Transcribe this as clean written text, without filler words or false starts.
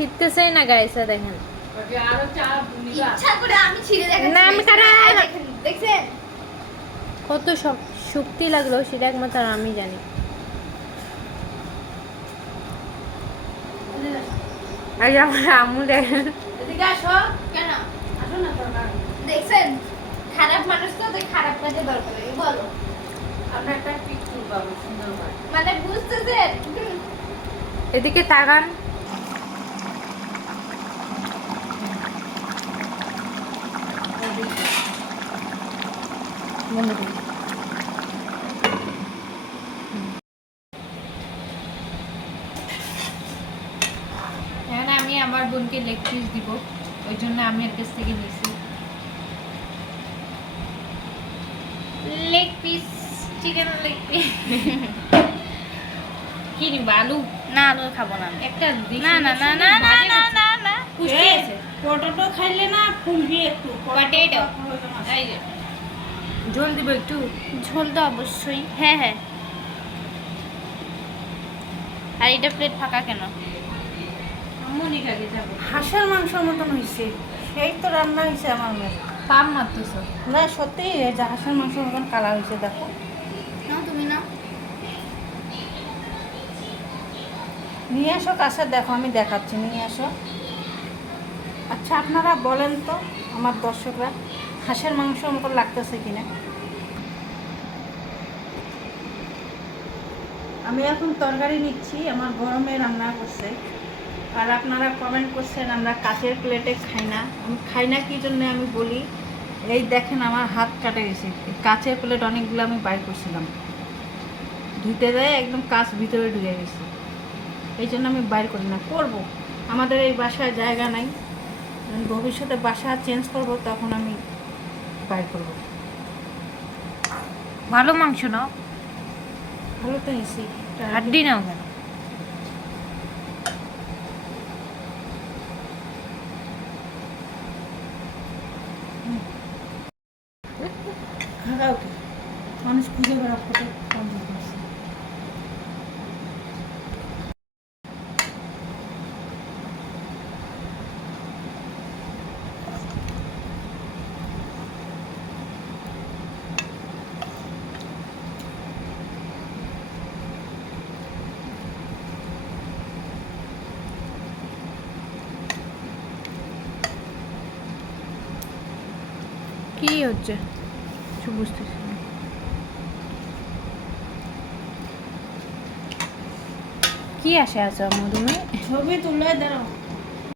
ছিটতেছেই না গাইসা দেখেন। আরো চা ইচ্ছা করে আমি ছিঁড়ে দেখাচ্ছি। না, আমি কারা দেখেন, দেখছেন? কত শক্তি লাগলো সেটা একমাত্র আমি জানি। আর আমার আম্মু দেখেন এদিকে আসো। কেন? আসো না তোমরা। দেখছেন? খারাপ মানুষ তো তাই খারাপ কাজে দরকার লাগে, বলো। আমরা একটা পিকচার পাবো সুন্দর করে। মানে বুঝতেছেন? এদিকে তাকান। বন্ধ করুন। এখন আমি আমার বোনকে লেগ পিস দিব, ওই জন্য আমি এর কাছ থেকে নিছি leg piece, chicken leg piece. কি নিবা, আলু? না, আলু খাবো না। একটা না না না না না না না না। পুষ্টি আছে। পটেটো খাইলে না ফুলবি একটু। পটেটো। এই যে ঝোল দিব একটু। ঝোল তো অবশ্যই। হ্যাঁ হ্যাঁ। আর এটা প্লেট ফাঁকা কেন? আম্মুনি খাগে যাবো। হাঁসের মাংসের মতন হয়েছে, সেই তো রান্না হয়েছে আমার মেয়ে। পাম মারতেছ। না সত্যি এই যে হাঁসের মাংসের মতন কালার হয়েছে, দেখো। না তুমি না। নিয়ে আসো কাছে, দেখো আমি দেখাচ্ছি, নিয়ে আসো। আচ্ছা আপনারা বলেন তো আমার দর্শকরা, হাঁসের মাংসের মতো লাগতেছে কিনা। আমি এখন তরকারি নিচ্ছি, আমার গরমে রান্না করছে। আর আপনারা কমেন্ট করছেন আমরা কাচের প্লেটে খাই না। আমি খাই না কী জন্য আমি বলি, এই দেখেন আমার হাত কাটে গেছে। এই কাচের প্লেট অনেকগুলো আমি বাইর করছিলাম, ধুতে যায় একদম কাচ ভিতরে ঢুকে গেছে, এই জন্য আমি বাইর করি না। করব, আমাদের এই বাসায় জায়গা নাই, আমি ভবিষ্যতে বাসা চেঞ্জ করব, তখন আমি বাইর করব। ভালো মাংস নাও, ভালো তো নিছি। হাড্ডি নাও কেন? খাওয়া ওকে মানুষ খুঁজে বেড়া ফটো কমপ্লিট করছে। কি হচ্ছে কিছু বুঝতেছি না। কি আসে আছো মধুমে? ছবি তুলে দাঁড়াও।